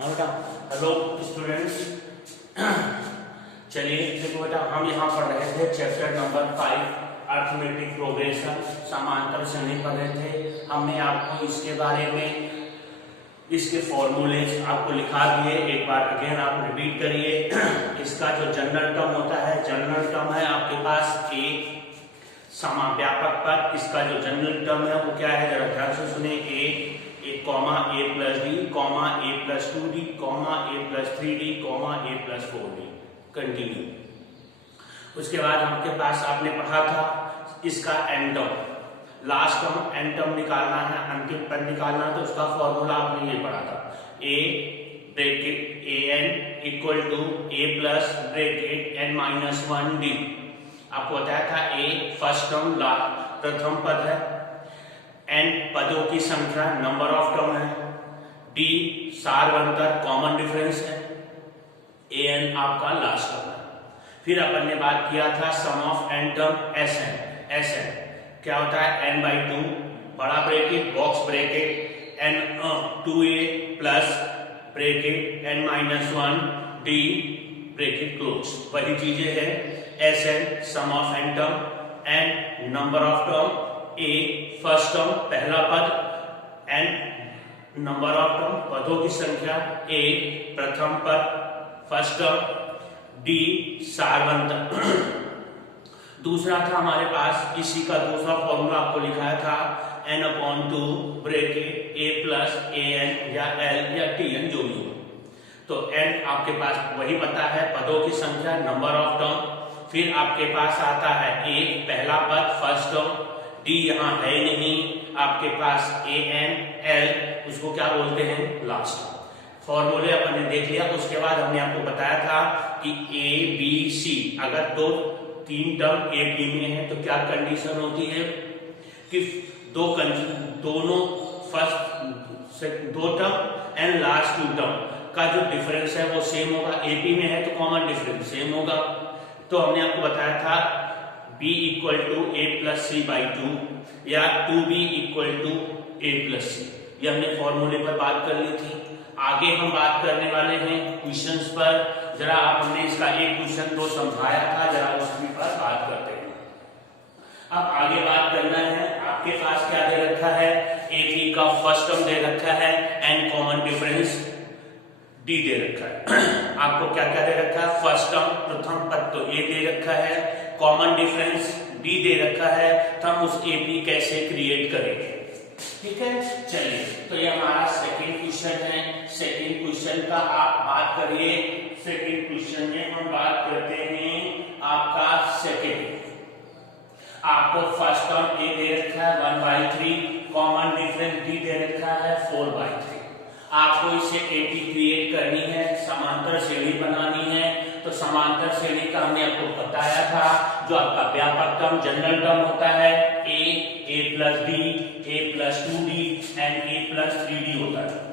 हाँ बेटा, hello students. चलिए देखो बेटा, हम यहाँ पढ़ रहे थे चैप्टर नंबर 5 अर्थमेटिक प्रोग्रेशन, समांतर श्रेणी पढ़ रहे थे। हमने आपको इसके बारे में इसके फॉर्मूलेज आपको लिखा दिए, एक बार अगेन आप रिपीट करिए। इसका जो जनरल टर्म होता है, जनरल टर्म है आपके पास एक व्यापक पद। इसका जो जनरल टर्म है वो क्या है, जरा ध्यान से सुने। A comma a plus d comma a plus 2d comma a plus 3d comma a plus 4d continue. उसके बाद आपके पास आपने पढ़ा था इसका n term, last term n term निकालना है, अंतिम पद निकालना है, तो उसका फॉर्मूला आपने ये पढ़ा था। A bracket A N equal to A plus bracket N minus 1d। आपको बताया था ए फर्स्ट टर्म प्रथम पद है, एन पदों की संख्या नंबर ऑफ टर्म है, डी सारवंतर कॉमन डिफरेंस है, ए एन आपका लास्ट टर्म है। फिर अपन ने बात किया था sum of n term s n. S n क्या होता है, एन बाई 2 बड़ा bracket box bracket n 2a plus bracket N minus 1 d bracket close. वही चीजें हैं। S n sum of n term, n number of term, a first term पहला पद, N number of term पदों की संख्या, ए प्रथम पद फर्स्ट टर्म, डी सारवंतर। दूसरा था हमारे पास, इसी का दूसरा फॉर्मूला आपको लिखाया था n upon 2 bracket a plus a n या l या टी एन जो भी हो। तो n आपके पास वही पता है, पदों की संख्या नंबर ऑफ टर्म। फिर आपके पास आता है a पहला पद फर्स्ट टर्म, डी यहाँ है नहीं, आपके पास ए एन एल उसको क्या बोलते हैं, लास्ट टर्म। फॉर्मूले अपन ने देख लिया। उसके बाद हमने आपको बताया था कि ए बी सी अगर तीन टर्म ए बी में है तो क्या कंडीशन होती है कि दोनों फर्स्ट दो टर्म एंड लास्ट 2 टर्म का जो डिफरेंस है वो सेम होगा। एपी में है तो कॉमन डिफरेंस सेम होगा। तो हमने आपको बताया था b equal to A plus c by 2 या 2b equal to A plus c. ये हमने फॉर्मूले पर बात कर ली थी। आगे हम बात करने वाले हैं क्वेश्चंस पर। जरा आप हमने इसका एक क्वेश्चन तो समझाया था, जरा उसकी पर बात करते हैं। अब आगे बात करना है। आपके पास क्या दे रखा है, ए बी का फर्स्ट टर्म दे रखा है, एन कॉमन डिफरेंस डी दे रखा है। आपको क्या क्या दे रखा है, फर्स्ट टर्म प्रथम पद तो ए दे रखा है, कॉमन डिफरेंस डी दे रखा है। तो हम उस ए बी कैसे क्रिएट करेंगे, ठीक है। चलिए, तो ये हमारा सेकंड क्वेश्चन है। सेकंड क्वेश्चन का आप बात करिए। सेकंड क्वेश्चन में हम बात करते हैं आपका सेकंड। आपको फर्स्ट टर्म ए दे रखा है 1/3, कॉमन डिफरेंस डी दे रखा है 4/3। आपको इसे एटी क्रिएट करनी है, समांतर श्रेणी बनानी है। तो समांतर श्रेणी का हमने आपको बताया था, जो आपका व्यापक टर्म जनरल टर्म होता है a plus d, a plus 2d and a plus 3d होता है।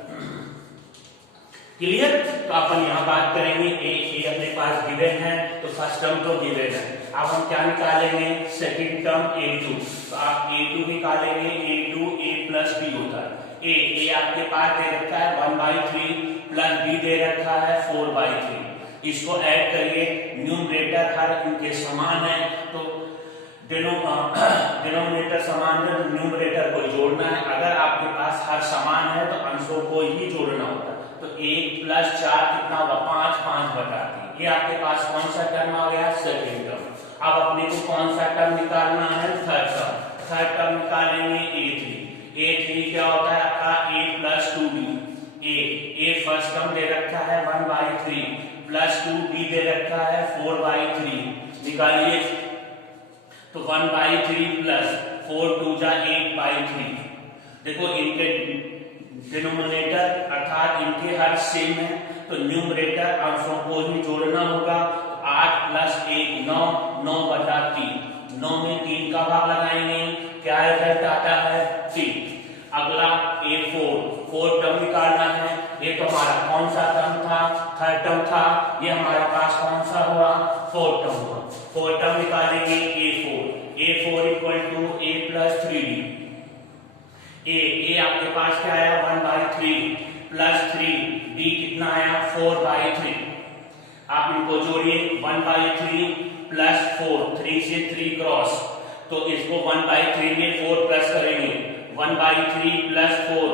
क्लियर। तो अपन यहाँ बात करेंगे ए अपने पास गिवन है, तो फर्स्ट टर्म तो गिवन है। अब हम क्या निकालेंगे, सेकंड टर्म a2। तो आप a2 निकालेंगे, a2 a प्लस b होता है। ए आपके पास दे रखा है 1/3 प्लस b दे रखा है 4/3। इसको ऐड करिए, न्यूमरेटर हर इनके समान है तो डिनोमिनेटर समान है तो न्यूमरेटर को जोड़ना है। अगर आपके पास हर समान है तो अंशों को ही जोड़ना होता है। तो 1 प्लस 4 कितना होगा, 5 5/3। ये आपके पास कौन सा टर्म आ गया, सेकंड टर्म। अब अपने को कौन सा टर्म निकालना है, थर्ड टर्म। थर्ड टर्म निकालेंगे a3। a3 क्या होता है आपका a plus 2b। A first term दे रखा है 1/3 प्लस 2b दे रखा है 4/3। निकालिए, तो 1/3 प्लस 4 2 जा 8/3। देखो इनके डिनोमिनेटर अर्थात इनके हर सेम है तो न्यूमरेटर अंशों को ही जोड़ना होगा। 8 प्लस 1 9, 9/3। 9 में 3 का भाग लगाएंगे, क्या रिजल्ट आता है 3। अगला a4 टर्म निकालना है। ये तो हमारा कौन सा टर्म था, थर्ड टर्म था। ये हमारे पास कौन सा हुआ, फोर्थ टर्म हुआ। फोर्थ टर्म निकालेंगे a4 equal to a plus 3d। ए आपके पास क्या आया 1/3 प्लस 3 d कितना आया 4/3। आप इनको जोड़िए 1/3 प्लस 4, 3 से 3 क्रॉस, तो इसको 1/3 में 4 प्लस करेंगे, 1/3 प्लस 4,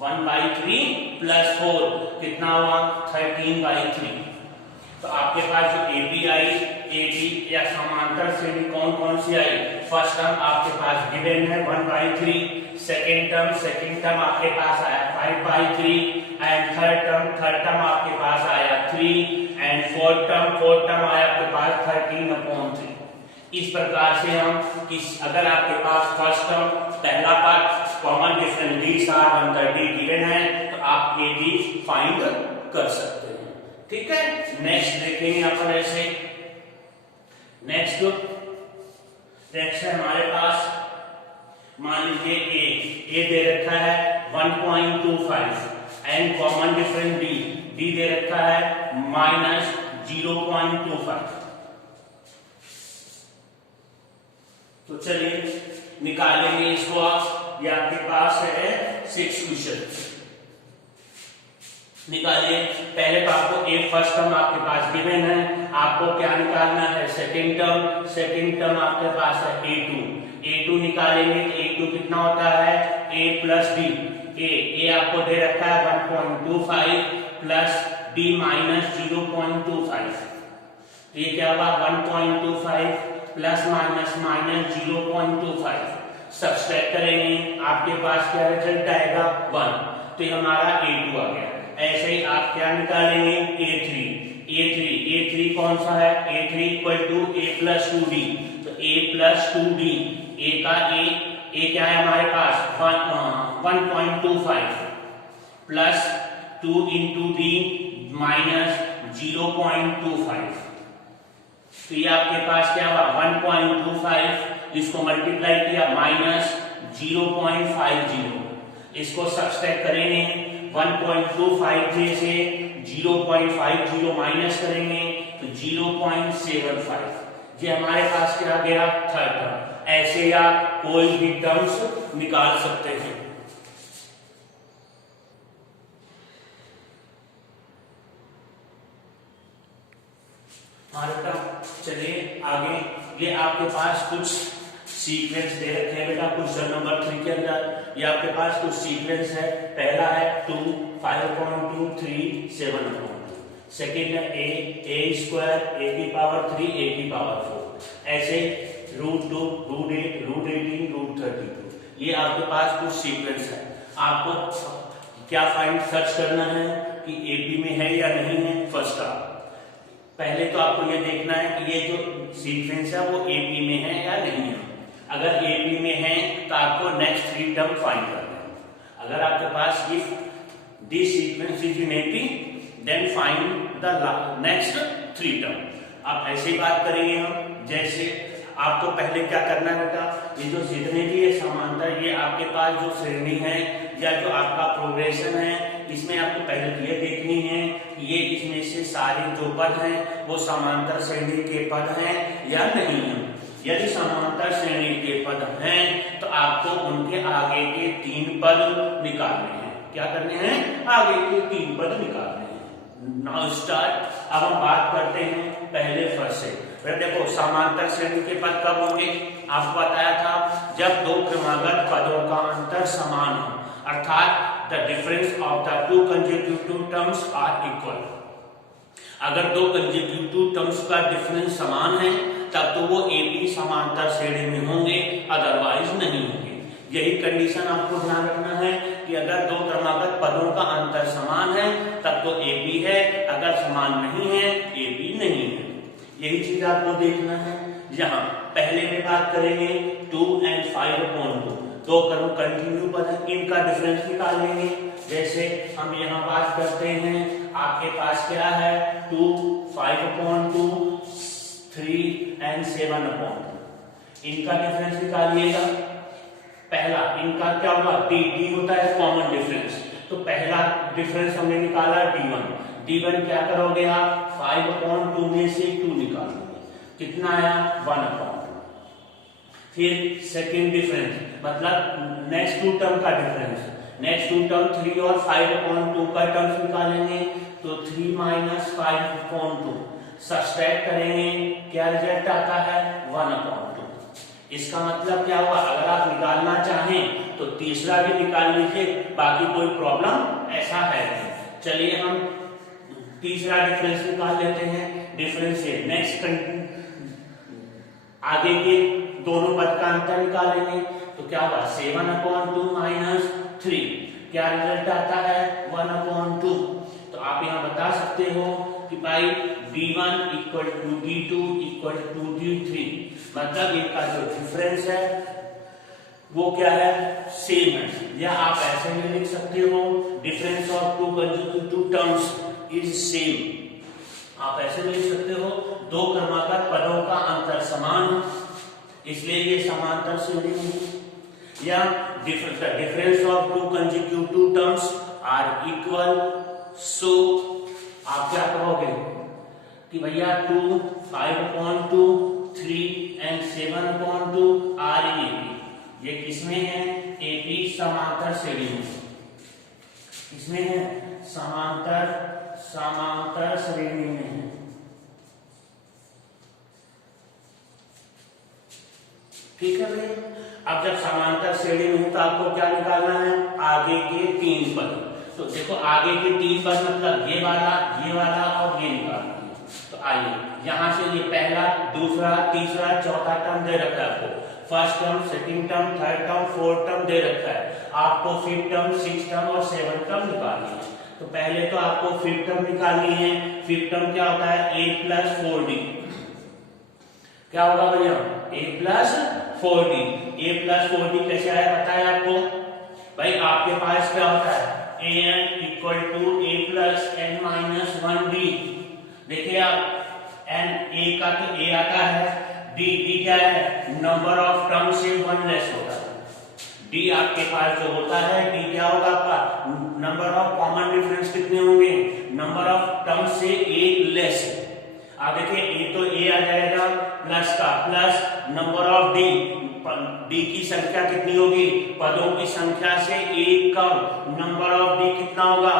1/3 प्लस 4 कितना हुआ 13/3। तो आपके पास जो AB आई, AB या समांतर श्रेणी कौन कौन सी आई? फर्स्ट टर्म आपके पास गिवन है 1/3, सेकेंड टर्म आपके पास आया 5/3 एंड थर्ड टर्म आपके पास आया 3 एंड फोर्थ टर्म आया आपके पास 13/3। इस प्रकार से हम अगर आपके पास फर्स्ट टर्म पहला part common difference d star 130 given है तो आप AB फाइंड कर सकते हैं। ठीक है, नेक्स्ट देखेंगे अपन ऐसे। नेक्स्ट है हमारे पास, मान लीजिए ए दे रखा है 1.25 एंड कॉमन डिफरेंस d दे रखा है -0.25। तो चलिए निकालेंगे इसको आप, ये आपके पास है 6 क्वेश्चन। निकालिए। पहले तो आपको एक फर्स्ट टर्म आपके पास गिवन है, आपको क्या निकालना है सेकंड टर्म आपके पास है A2 निकालेंगे। A2 कितना होता है A प्लस D, A आपको दे रखा है 1.25 प्लस D माइनस 0.25। तो ये क्या हुआ 1.25 प्लस माइनस 0.25 सब्सट्रैक्ट करेंगे, आपके पास क्या रिजल्ट आएगा 1। तो ये हमारा A2 आ गया। ऐसे ही आप क्या निकालेंगे A3 कौन सा है A3 equal to A plus 2D। तो A प्लस 2D, A का A क्या है हमारे पास 1.25 प्लस 2 इंटू D माइनस 0.25। तो ये आपके पास क्या हुआ 1.25, इसको मल्टीप्लाई किया माइनस 0.50, इसको सब्सट्रैक्ट करेंगे 1.25 से 0.50 माइनस करेंगे तो 0.75। ये हमारे पास क्या गया थर्ड टर्म। ऐसे आप कोई भी टर्म्स निकाल सकते हैं। चलिए आगे, ये आपके पास कुछ सीक्वेंस दे रखे हैं बेटा क्वेश्चन नंबर 3 के अंदर। ये आपके पास कुछ सीक्वेंस है, पहला है 2, 5/2, 3, 7/2, सेकेंड है a स्क्वायर, a की पावर 3, a की पावर 4, ऐसे √2, √8, √18, √32। ये आपके पास कुछ सीक्वेंस है। आपको क्या फाइंड सर्च करना है कि AB में है या नहीं है। फर्स्ट आप पहले तो आपको ये देखना है कि ये जो सीक्वेंस है वो AB में है या नहीं है। अगर AB में है तो आपको नेक्स्ट 3 टर्म फाइंड करना है। अगर आपके पास if this sequence is in AB then find the next 3 term. अब ऐसे ही बात करेंगे हम, जैसे आपको पहले क्या करना है बेटा, ये जो जितने भी ये समांतर, ये आपके पास जो श्रेणी है या जो आपका प्रोग्रेशन है, इसमें आपको पहले ये देखनी है कि ये इसमें से सारे जो पद हैं वो समांतर श्रेणी के पद हैं या नहीं है। यदि समांतर श्रेणी के पद हैं तो आपको उनके आगे के 3 पद निकालने हैं। क्या करने हैं? आगे के 3 पद निकालने हैं। Now start. अब हम बात करते हैं पहले फर्स्ट से। देखो समांतर श्रेणी के पद कब होंगे, आपको बताया था जब 2 क्रमागत पदों का अंतर समान हो, अर्थात the difference of the 2 consecutive terms are equal। अगर 2 consecutive terms का डिफरेंस समान है तब तो वो AB समांतर श्रेणी में होंगे, अदरवाइज नहीं होंगे। यही कंडीशन आपको ध्यान रखना है कि अगर 2 क्रमागत पदों का अंतर समान है तब तो AB है, अगर समान नहीं है AB नहीं है। यही चीज आपको देखना है। यहाँ पहले में बात करेंगे 2 and 5/2, 2 कंटिन्यू पद है, इनका डिफरेंस निकालेंगे। जैसे हम यहाँ बात करते हैं, आपके पास क्या है 2, 5/2, 3 and 7/2, इनका डिफरेंस निकालिएगा। पहला इनका क्या हुआ D होता है कॉमन डिफरेंस, तो पहला डिफरेंस हमने निकाला D1 क्या करोगे आप 5/2 में से 2 निकालोगे, कितना आया 1/2। फिर सेकेंड डिफरेंस मतलब नेक्स्ट 2 टर्म का डिफरेंस, नेक्स्ट टू टर्म 3 और 5/2 का टर्म्स निकालेंगे, तो 3 माइनस 5/2 सब्ट्रैक्ट करेंगे, क्या रिजल्ट आता है 1/2। इसका मतलब क्या हुआ, अगर आप निकालना चाहें तो तीसरा भी निकाल लीजिए, बाकी कोई प्रॉब्लम ऐसा है नहीं। चलिए हम तीसरा डिफरेंस निकाल लेते हैं, डिफरेंशिएट। नेक्स्ट आगे के दोनों पद का अंतर निकालेंगे, तो क्या हुआ 7/2 माइनस 3, क्या रिजल्ट आता है 1/2। तो आप यहां बता सकते हो कि भाई d1 equal to d2 equal to d3, मतलब इनका जो डिफरेंस है वो क्या है, सेम है। या आप ऐसे भी लिख सकते हो difference of two consecutive terms is same. आप ऐसे भी लिख सकते हो दो क्रमागत पदों का अंतर समान, इसलिए ये समांतर श्रेणी है। या difference of two consecutive terms are equal, so आप क्या कहोगे कि भैया 2, 5/2, 3 एंड 7/2 आर इन एपी। ये किसमें है, एपी समांतर श्रेणी में। किसमें है, समांतर श्रेणी में है। ठीक है भाई। अब जब समांतर श्रेणी में है तो आपको क्या निकालना है, आगे के 3 पद। तो देखो आगे के 3 पद मतलब ये वाला और ये निकालना है। तो आइए यहां से ये पहला, दूसरा, तीसरा, चौथा टर्म दे रखा है आपको, first term, second term, third term, fourth term दे रखा है। आपको फिफ्थ टर्म, सिक्स्थ टर्म और सेवंथ टर्म निकालनी है। तो पहले तो आपको फिफ्थ टर्म निकालनी है। फिफ्थ टर्म क्या होता है, a + 4d। क्या होगा भैया, a + 4d। a + 4d कैसे आया पता है आपको, भाई आपके पास क्या होता है, an equal to a + n - 1d। देखिए आप n, a का तो a आता है, d क्या है, नंबर ऑफ टर्म से 1 लेस होता है। d आपके पास जो होता है, d क्या होगा आपका, नंबर ऑफ कॉमन डिफरेंस कितने होंगे, नंबर ऑफ टर्म से 1 लेस। आप देखिए a तो a आ जाएगा प्लस का, प्लस नंबर ऑफ d की संख्या कितनी होगी, पदों की संख्या से 1 कम, नंबर ऑफ d कितना होगा,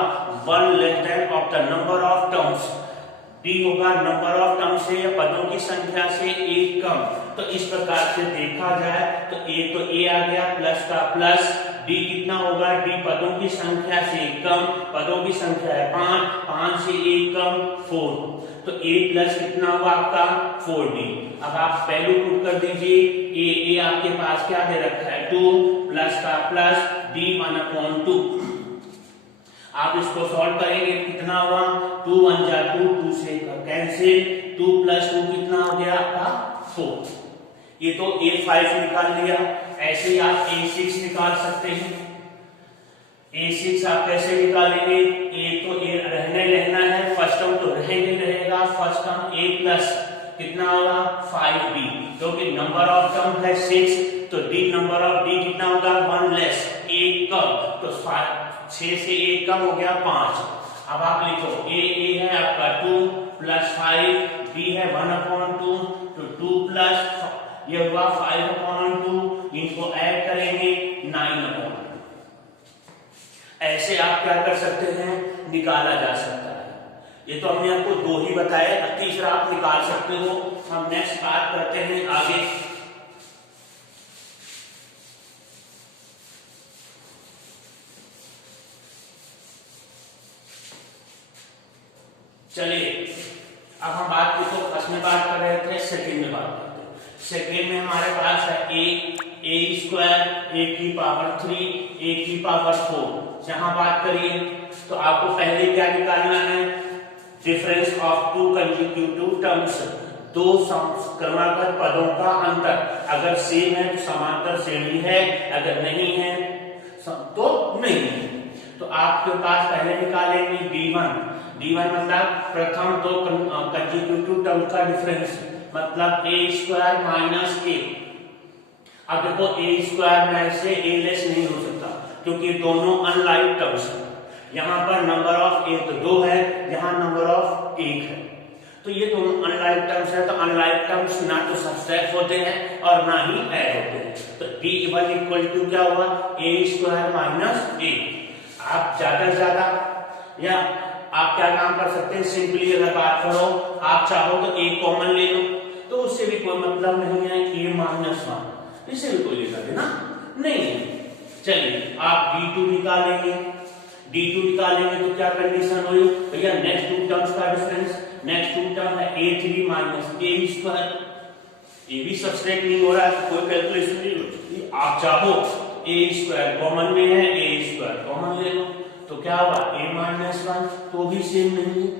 1 less than of the number of terms. d होगा नंबर ऑफ टर्म से या पदों की संख्या से 1 कम। तो इस प्रकार से देखा जाए तो a आ गया प्लस का प्लस, d कितना होगा, d पदों की संख्या से 1 कम, पदों की संख्या है 5 से 1 कम 4, तो a प्लस कितना हुआ आपका 4d। अब आप वैल्यू पुट कर दीजिए, a आपके पास क्या दे रखा है 2 प्लस का प्लस d 1/2। आप इसको सॉल्व करेंगे कितना हुआ, 2 × 1 = 2, 2 से कैंसिल, 2 + 2 कितना हो गया आपका 4। ये तो a5 निकाल लिया। ऐसे ही आप a6 निकाल सकते हैं। a6 आप कैसे निकालेंगे, a तो a रहना है, फर्स्ट टर्म तो रहेगा, फर्स्ट टर्म a प्लस कितना होगा 5d, क्योंकि नंबर ऑफ टर्म है 6, तो d नंबर ऑफ d कितना होगा 1 लेस, 1 कम, तो 6 से 1 कम हो गया 5। अब आप लिखो a है आपका 2 + 5, b है 1/2, तो 2 + ये हुआ 5/2, इनको ऐड करेंगे 9/2। ऐसे आप क्या कर सकते हैं, निकाला जा सकता है। ये तो हमने आपको 2 ही बताए, तीसरा आप निकाल सकते हो। हम नेक्स्ट बात करते हैं आगे। चलिए अब हम बात की, तो फर्स्ट में बात कर रहे थे, सेकंड में बात करते हैं। सेकंड में हमारे पास है a² a⁴ जहां बात करिए तो आपको पहले क्या निकालना है, difference of two consecutive terms, दो क्रमागत पदों का अंतर। अगर सेम है तो समांतर श्रेणी है, अगर नहीं है तो नहीं है। तो आपके पास पहले निकालेंगे d1 मतलब प्रथम दो कंसेक्यूटिव टर्म का डिफरेंस, मतलब a² - a। अब देखो a² में से a लेस नहीं हो सकता, क्योंकि दोनों अनलाइक टर्म्स हैं। यहाँ पर नंबर ऑफ a तो 2 है, यहाँ नंबर ऑफ 1 है, तो ये दोनों अनलाइक टर्म्स है, तो अनलाइक टर्म्स ना तो सब्ट्रैक्ट होते हैं और ना ही ऐड होते हैं। तो d1 इक्वल टू क्या हुआ, a स्क्वायर माइनस a। आप ज्यादा से ज्यादा या आप क्या काम कर सकते हैं, सिंपली अगर बात करो, आप चाहो तो a कॉमन ले लो, तो उससे भी कोई मतलब नहीं है, a माइनस 1 इससे भी कोई लेना देना नहीं है। चलिए आप d2 निकालेंगे, d2 निकालेंगे तो क्या कंडीशन हुई भैया, नेक्स्ट टू टर्म्स का डिफरेंस, नेक्स्ट टू टर्म है a3 माइनस a स्क्वायर, ये भी सब्ट्रैक्ट नहीं हो रहा है, कोई कैलकुलेशन नहीं हो रही। आप चाहो a स्क्वायर कॉमन में है, a स्क्वायर कॉमन ले लो, तो क्या हुआ a माइनस 1, तो भी सेम नहीं है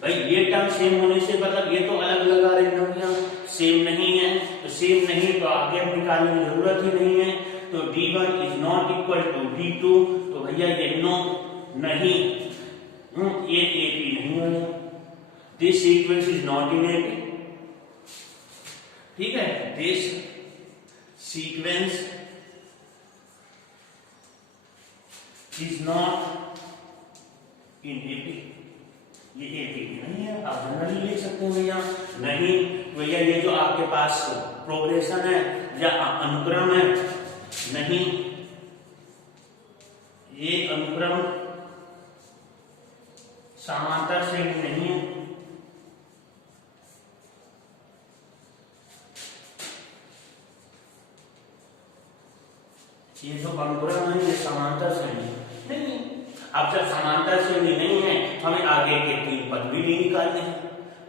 भाई। ये टर्म सेम होने से मतलब ये तो अलग अलग आ रही है, सेम नहीं है, तो सेम नहीं तो आगे अब निकालने की जरूरत ही नहीं है। तो d1 is not equal to d2, तो भैया ये नो नहीं, ये AP नहीं होगा, this sequence is not in AP। ठीक है, this sequence is not in AP, ये AP नहीं है। आप जनरली लिख सकते हैं भैया, नहीं भैया ये जो आपके पास प्रोग्रेशन है या अनुक्रम है, नहीं ये अनुक्रम समांतर श्रेणी नहीं है, ये जो अनुक्रम है ये समांतर श्रेणी नहीं। अब जब समांतर श्रेणी नहीं है तो हमें आगे के 3 पद भी नहीं निकालने हैं।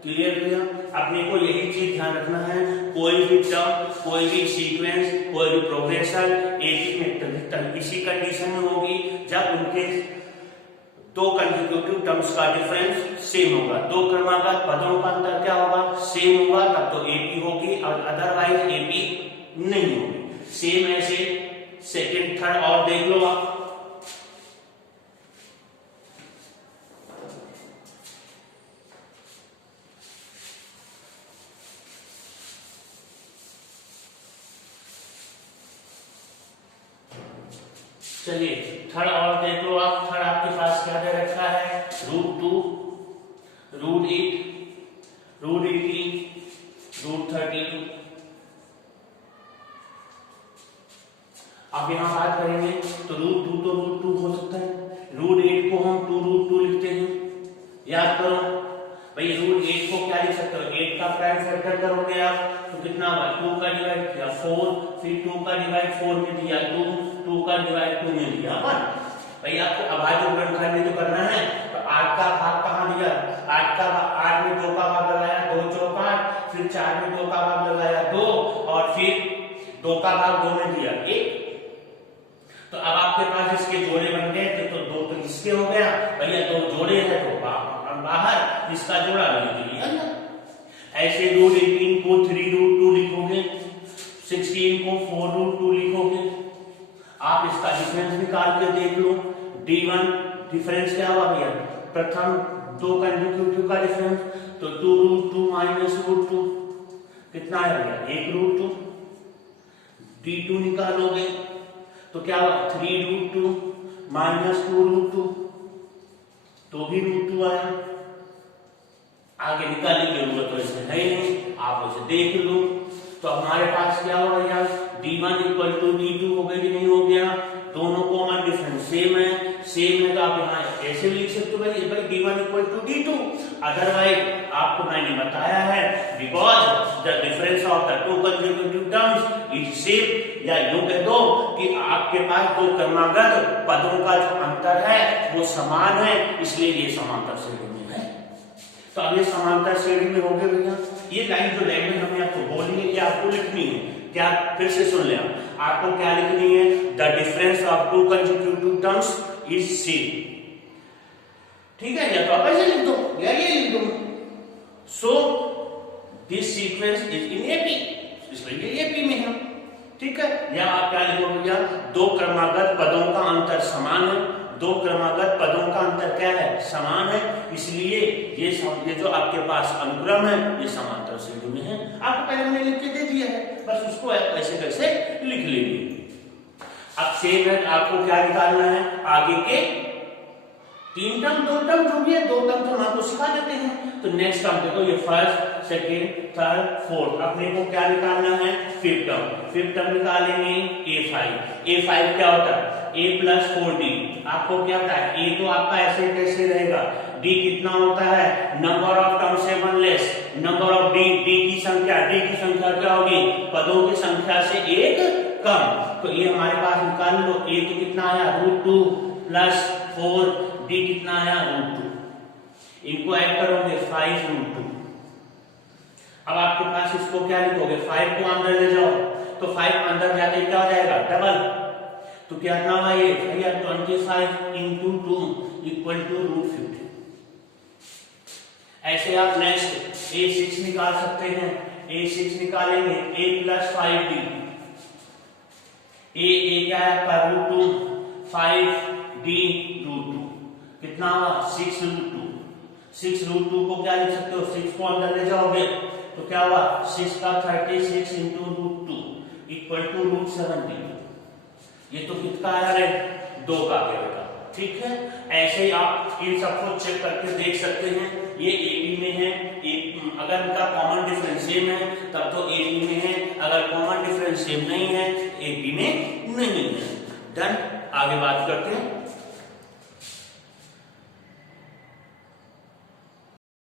क्लियर भैया, अपने को यही चीज ध्यान रखना है, कोई भी टर्म, कोई भी सीक्वेंस, कोई भी प्रोग्रेशन एक में इसी कंडीशन में होगी जब उनके दो कंसेक्यूटिव टर्म्स का डिफरेंस सेम होगा, दो क्रमागत पदों का अंतर क्या होगा, सेम होगा, तब तो AP होगी, और अदरवाइज AP नहीं होगी। सेम ऐसे सेकंड थर्ड और देख लो आप, चलिए थर्ड और देख लो आप, थर्ड आपके पास क्या दे रखा है, √2, √8, √18, √32। अब यहां बात करेंगे तो √2 तो √2 हो सकता है, √8 को हम 2√2 लिखते हैं। याद करो भाई, √8 को क्या लिख सकते हो, 8 का प्राइम फैक्टर करोगे आप तो कितना हुआ, 2 का डिवाइड किया 4, फिर 2 का डिवाइड 4 में दिया 2, 2 का डिवाइड 2 में दिया 1। भाई आपको अभाज्य गुणनखंड तो करना है, तो 8 का भाग कहां दिया, 8 में 2 का भाग लगाया 2 चौक 8, फिर 4 में 2 का भाग लगाया 2, और फिर 2 का भाग 2 में दिया 1। तो अब आपके पास इसके जोड़े बन गए, तो 2 तो इसके हो गया भैया, 2 जोड़े हैं तो बाहर, इसका जोड़ा लिख लिया। ऐसे √18 को 3√2 लिखोगे, 16 को 4√2 लिखोगे। आप इसका डिफरेंस निकाल के देख लो, d1 डिफरेंस क्या हुआ भैया, प्रथम दो कंसेक्यूटिव का डिफरेंस, तो 2√2 माइनस √2 कितना है भैया, 1√2। d2 निकालोगे तो क्या हुआ, 3√2 माइनस 2√2, तो भी √2 आया। आगे निकालने की जरूरत तो इसमें है नहीं, आप इसे देख लो। तो हमारे पास क्या हो गया, d1 इक्वल टू d2 हो गया कि नहीं हो गया, दोनों कॉमन डिफरेंस सेम है, सेम है तो आप यहाँ ऐसे भी लिख सकते हो भाई d1 equal to d2। Otherwise आपको मैंने बताया है, because the difference of the two consecutive terms is same, या यूं कह दो कि आपके पास दो क्रमागत पदों का जो अंतर है वो समान है, इसलिए ये समांतर श्रेणी में है। तो अब ये समांतर श्रेणी में हो गए भैया। ये लाइन जो लैंग्वेज हमने आपको बोली है, ये आपको लिखनी है, क्या फिर से सुन ले, आपको क्या लिखनी है, the difference of two consecutive terms is same. ठीक है, या तो आप ऐसे लिख दो या ये लिख दो, so this sequence is in AP, इसलिए ये AP में है। ठीक है, या आप क्या लिखोगे भैया, दो क्रमागत पदों का अंतर समान है, दो क्रमागत पदों का अंतर क्या है, समान है, इसलिए ये जो आपके पास अनुक्रम है ये समांतर श्रेणी में है। आपको पहले मैंने लिख के दे दिया है, बस उसको ऐसे कैसे लिख लीजिए। अब सेम है, आपको क्या निकालना है, आगे के 3 टर्म 2 टर्म जो भी है 2 टर्म तो हम आपको सिखा देते हैं। तो नेक्स्ट टर्म देखो ये फर्स्ट सेकेंड थर्ड फोर्थ, अपने को क्या निकालना है फिफ्थ टर्म निकालेंगे a5 क्या होता है a प्लस 4d, आपको क्या पता है a तो आपका ऐसे कैसे रहेगा, d कितना होता है नंबर ऑफ टर्म से 1 लेस नंबर ऑफ d की संख्या क्या होगी पदों की संख्या से 1 कम। तो ये हमारे पास निकाल लो, a तो कितना आया √2 प्लस 4, d कितना आया √2, इनको ऐड करोगे 5√2। अब आपके पास इसको क्या लिखोगे 5 को अंदर ले जाओ तो 5 अंदर जाके क्या हो जाएगा डबल, तो कितना हुआ ये 25 इंटू 2 इक्वल टू √50। ऐसे आप नेक्स्ट a6 निकाल सकते हैं, a6 निकालेंगे a प्लस 5d, a क्या है आपका √2 5d √2 कितना हुआ 6√2 को क्या लिख सकते हो 6 को अंदर ले जाओगे तो क्या हुआ 6 का 36 इंटू √2 इक्वल टू √70। ये तो कितना आया रे 2 का बेटा, ठीक है। ऐसे ही आप इन सबको चेक करके देख सकते हैं, ये AB में है, अगर इनका कॉमन डिफरेंस सेम है तब तो AB में है, अगर कॉमन डिफरेंस सेम नहीं है AB में नहीं है। डन, आगे बात करते हैं।